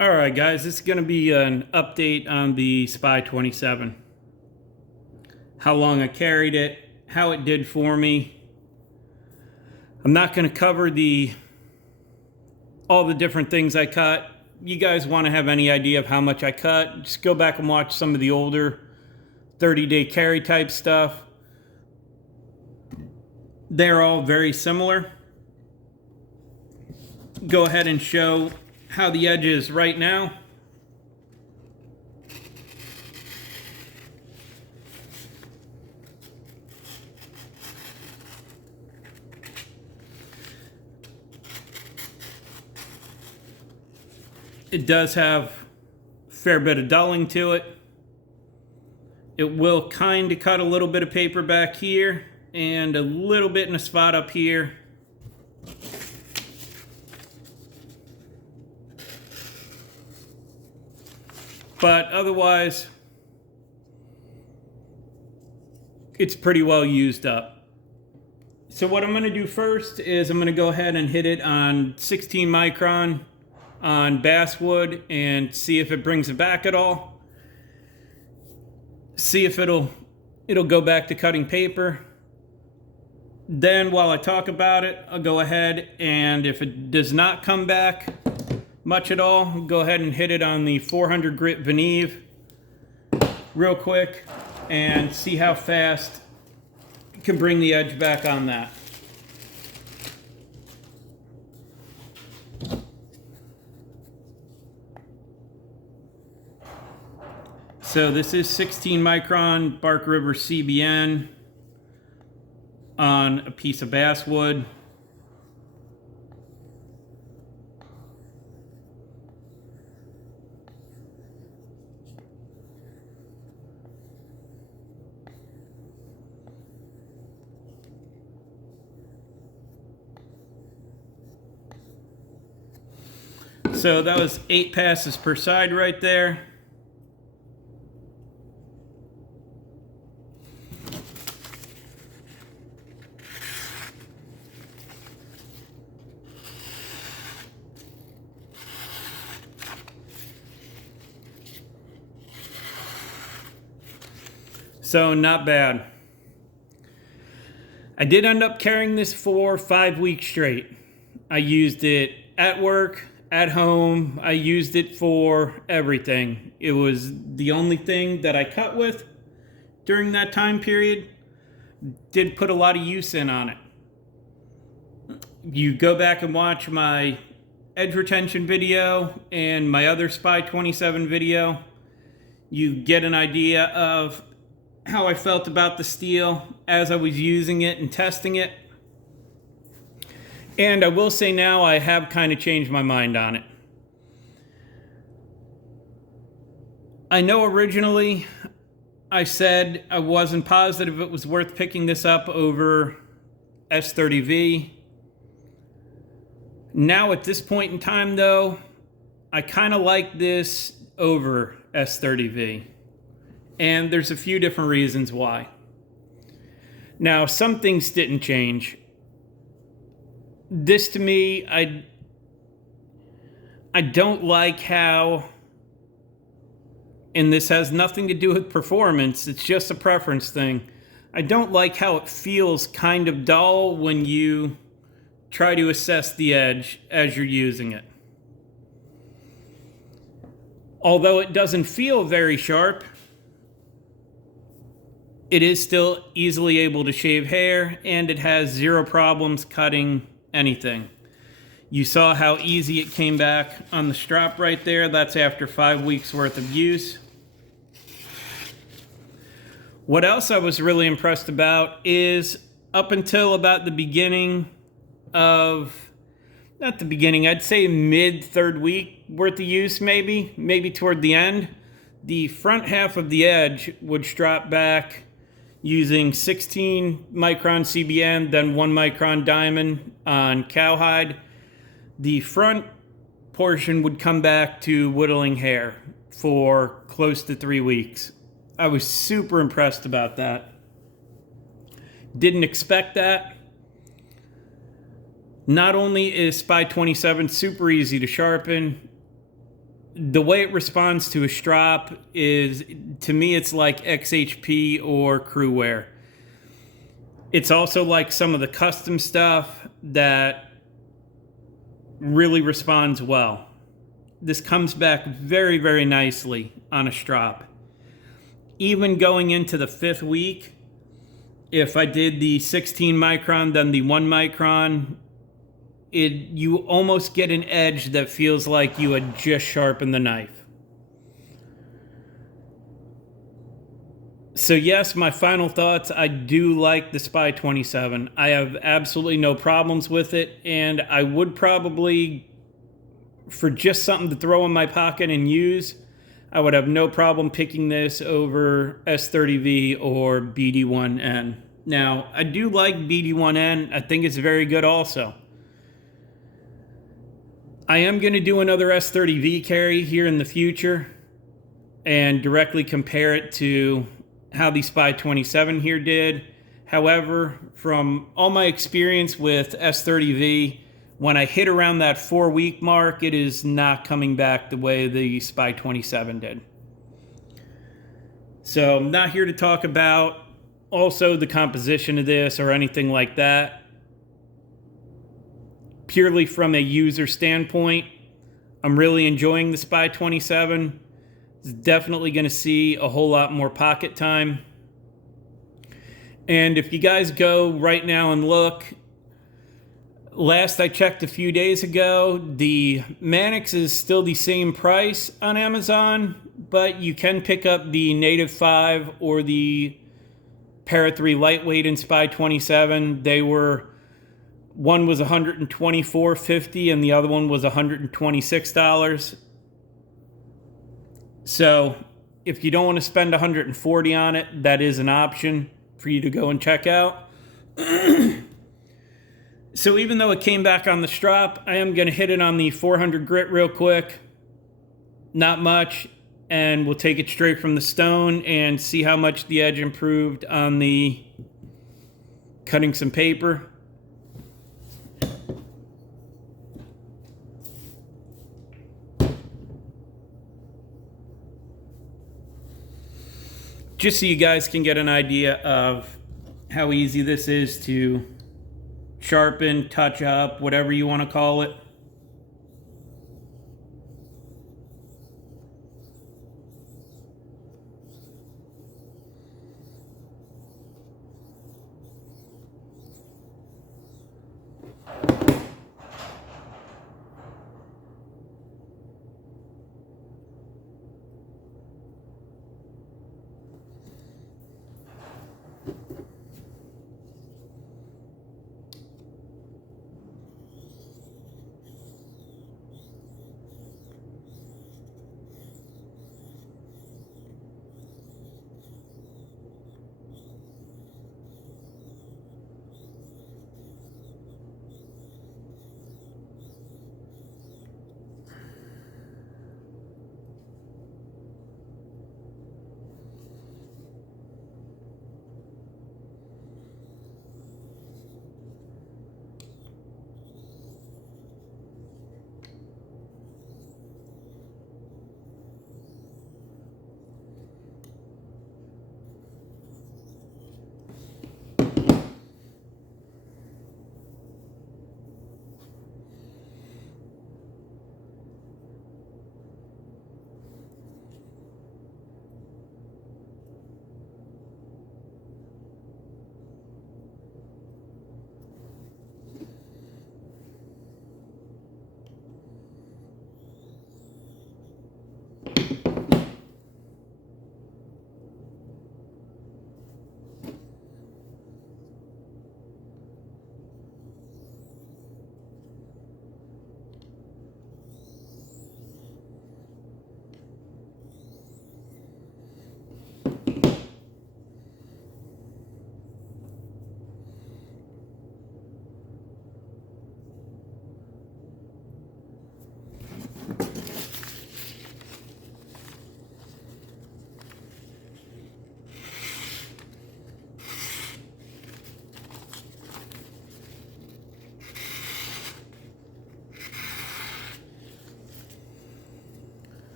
All right, guys, this is going to be an update on the SPY27. How long I carried it, how it did for me. I'm not going to cover all the different things I cut. You guys want to have any idea of how much I cut, just go back and watch some of the older 30-day carry type stuff. They're all very similar. Go ahead and show how the edge is right now. It does have a fair bit of dulling to it. It will kind of cut a little bit of paper back here and a little bit in a spot up here. But otherwise, it's pretty well used up. So what I'm going to do first is I'm going to go ahead and hit it on 16 micron on basswood and see if it brings it back at all. See if it'll go back to cutting paper. Then while I talk about it, I'll go ahead and if it does not come back much at all, go ahead and hit it on the 400 grit Veneve real quick and see how fast you can bring the edge back on that. So this is 16 micron Bark River CBN on a piece of basswood. So that was 8 passes per side right there. So not bad. I did end up carrying this for 5 weeks straight. I used it at work, at home. I used it for everything. It was the only thing that I cut with during that time period. Did put a lot of use in on it. You go back and watch my edge retention video and my other SPY27 video. You get an idea of how I felt about the steel as I was using it and testing it. And I will say now I have kind of changed my mind on it. I know originally I said I wasn't positive it was worth picking this up over S30V. Now at this point in time though, I kind of like this over S30V. And there's a few different reasons why. Now, some things didn't change. This to me, I don't like how, and this has nothing to do with performance, it's just a preference thing. I don't like how it feels kind of dull when you try to assess the edge as you're using it. Although it doesn't feel very sharp, it is still easily able to shave hair, and it has zero problems cutting anything. You saw how easy it came back on the strap right there. That's after 5 weeks worth of use. What else I was really impressed about is up until about the beginning of, not the beginning, I'd say mid 3rd week worth of use maybe toward the end, the front half of the edge would strap back using 16 micron CBN, then 1 micron diamond on cowhide. The front portion would come back to whittling hair for close to 3 weeks. I was super impressed about that. Didn't expect that. Not only is SPY27 super easy to sharpen, the way it responds to a strop is, to me, it's like XHP or crew wear. It's also like some of the custom stuff that really responds well. This comes back very, very nicely on a strop. Even going into the 5th week, if I did the 16 micron, then the 1 micron, you almost get an edge that feels like you had just sharpened the knife. So yes, my final thoughts, I do like the SPY27. I have absolutely no problems with it, and I would probably, for just something to throw in my pocket and use, I would have no problem picking this over S30V or BD1N. Now, I do like BD1N. I think it's very good also. I am going to do another S30V carry here in the future and directly compare it to how the SPY27 here did. However, from all my experience with S30V, when I hit around that 4-week mark, it is not coming back the way the SPY27 did. So I'm not here to talk about also the composition of this or anything like that. Purely from a user standpoint, I'm really enjoying the SPY27. It's definitely going to see a whole lot more pocket time. And if you guys go right now and look, last I checked a few days ago, the Manix is still the same price on Amazon, but you can pick up the Native 5 or the Para 3 Lightweight in SPY27. They were, one was $124.50 and the other one was $126. So if you don't want to spend $140 on it, that is an option for you to go and check out. So even though it came back on the strop, I am going to hit it on the 400 grit real quick. Not much. And we'll take it straight from the stone and see how much the edge improved on the cutting some paper. Just so you guys can get an idea of how easy this is to sharpen, touch up, whatever you want to call it.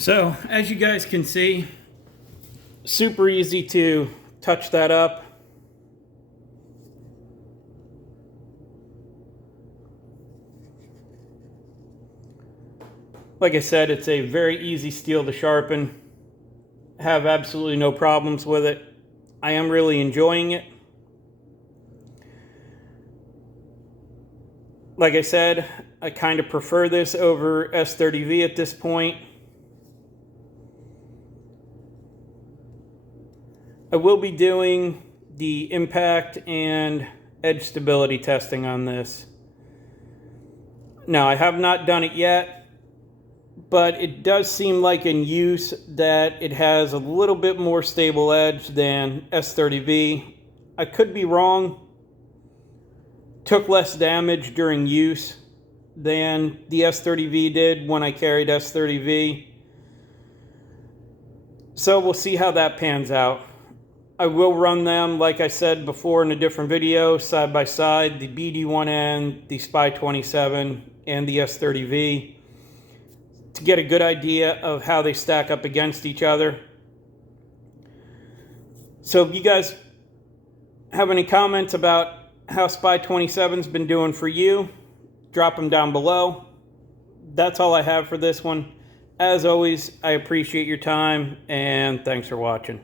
So as you guys can see, super easy to touch that up. Like I said, it's a very easy steel to sharpen. Have absolutely no problems with it. I am really enjoying it. Like I said, I kind of prefer this over S30V at this point. I will be doing the impact and edge stability testing on this. Now, I have not done it yet, but it does seem like in use that it has a little bit more stable edge than S30V. I could be wrong. Took less damage during use than the S30V did when I carried S30V. So we'll see how that pans out. I will run them, like I said before in a different video, side by side, the BD1N, the Spy27, and the S30V, to get a good idea of how they stack up against each other. So if you guys have any comments about how Spy27's been doing for you, drop them down below. That's all I have for this one. As always, I appreciate your time, and thanks for watching.